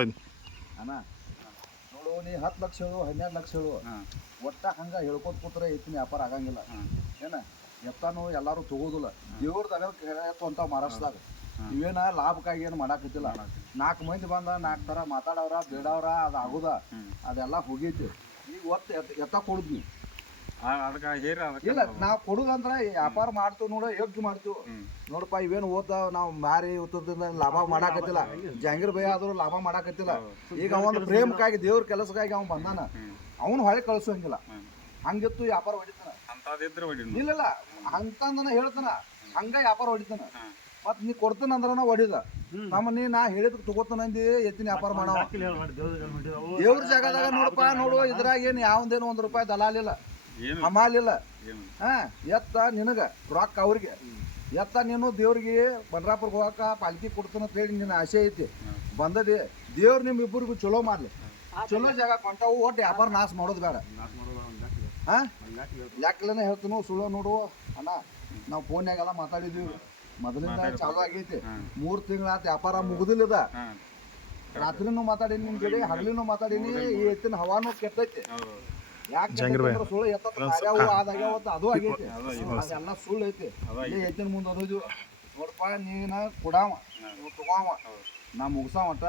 ಅಣ್ಣ ನೋಡು ನೀ 10 ಲಕ್ಷ ಹೇಳು 12 ಲಕ್ಷ ಹೇಳು ಒಟ್ಟ ಹಂಗ ಹೇಳ್ಕೊತ ಕೂತ್ರೆ ಎತ್ತಿನ ವ್ಯಾಪಾರ ಆಗಂಗಿಲ್ಲ ಏನ ಎತ್ತಾನು ಎಲ್ಲಾರು ತಗೋದಿಲ್ಲ ದೇವ್ರದಾಗ ಎತ್ತು ಅಂತ ಮಹಾರಾಷ್ಟ್ರದಾಗ ಇವೇನ ಲಾಭಕ್ಕಾಗಿ ಏನು ಮಾಡಾಕತ್ತಿಲ್ಲ 4 ಮಂದಿ ಬಂದ 4 ಥರ ಮಾತಾಡವ್ರ ಬೇಡವ್ರ ಅದು ಆಗುದ ಅದೆಲ್ಲ ಹೋಗೈತಿ ಈಗ ಒಟ್ಟು ಎತ್ತ ಕೊಡುದ್ವಿ ಇಲ್ಲ ನಾವು ಕೊಡುದಂದ್ರ ವ್ಯಾಪಾರ ಮಾಡ್ತೀವಿ ನೋಡ ಯೋಗ್ಯ ಮಾಡ್ತೀವಿ ನೋಡಪ್ಪ ಇವೇನು ಓದ್ತಾವ ನಾವು ಮಾರಿ ಉತ್ತರದಿಂದ ಲಾಭ ಮಾಡಾಕತ್ತಿಲ್ಲ ಜಂಗೀರ್ ಭಯ ಆದ್ರೂ ಲಾಭ ಮಾಡಾಕತ್ತಿಲ್ಲ ಈಗ ಅವನ ಪ್ರೇಮಕ್ಕಾಗಿ ದೇವ್ರ ಕೆಲಸಕ್ಕಾಗಿ ಅವ್ನು ಬಂದಾನ ಅವನು ಹೊಳೆ ಕಳ್ಸೋಂಗಿಲ್ಲ ಹಂಗಿತ್ತು ವ್ಯಾಪಾರ ಹೊಡಿತಾನ ಇಲ್ಲ ಅಂತಂದನ ಹೇಳ್ತಾನ ಹಂಗ ವ್ಯಾಪಾರ ಹೊಡಿತಾನ ಮತ್ ನೀ ಕೊಡ್ತಾನ ಅಂದ್ರ ಹೊಡಿದ ನಮ್ಮ ನಾ ಹೇಳಿದ್ ತಗೋತಾನಂದಿ ಎತ್ತಿನ ವ್ಯಾಪಾರ ಮಾಡವ ದೇವ್ರ ಜಾಗದಾಗ ನೋಡಪ್ಪ ನೋಡು ಇದ್ರಾಗ ಏನ್ ಯಾವ್ದೇನು ₹1 ದಲಾಲಿಲ್ಲ ಹಮಾಲಿಲ್ಲ ಎತ್ತ ನಿನಗ ರೊಕ್ಕ ಅವ್ರಿಗೆ ಎತ್ತ ನೀನು ದೇವ್ರಿಗೆ ಬಂಡ್ರಾಪುರ್ಗೆ ಹೋಗಾಕ ಪಾಲ್ಕಿ ಕೊಡ್ತಾನ ಅಂತ ಹೇಳಿ ನಿನ್ನ ಆಸೆ ಐತಿ ಬಂದದಿ ದೇವ್ರು ನಿಮ್ ಇಬ್ಬರಿಗೂ ಚಲೋ ಮಾಡ್ಲಿ ಚಲೋ ಜಾಗ ಕೊಂಟಾವು ಒಟ್ಟು ವ್ಯಾಪಾರ ನಾಶ ಮಾಡೋದು ಬೇಡ ಲೆಕ್ಕಲೇ ಹೇಳ್ತೀನು ಸುಳ್ಳು ನೋಡು ಅಣ್ಣ ನಾವು ಫೋನ್ಯಾಗೆಲ್ಲ ಮಾತಾಡಿದೀವಿ ಮೊದಲಿಂದ ಚಾಲು ಆಗೈತಿ 3 ತಿಂಗಳಾತ ವ್ಯಾಪಾರ ಮುಗುದಿಲ್ಲದ ರಾತ್ರಿನೂ ಮಾತಾಡೀನಿ ನಿಮ್ ಜೊತೆ ಹಗಲಿನೂ ಮಾತಾಡೀನಿ ಈ ಎತ್ತಿನ ಹವಾನು ಕೆಟ್ಟೈತಿ ಯಾಕೆ ಸುಳ್ಳು ಎತ್ತ ಆದಾಗ್ಯಾವತ್ತು ಅದು ಆಗೈತಿ ಅದೆಲ್ಲ ಸುಳ್ಳು ಐತಿ ಎತ್ತಿನ ಮುಂದೆ ಅದೋದು ನೋಡಪ್ಪ ನೀನ ಕೊಡಾವ ತಗೋವ ನಾ ಮುಗಿಸಾವ ಒಟ್ಟ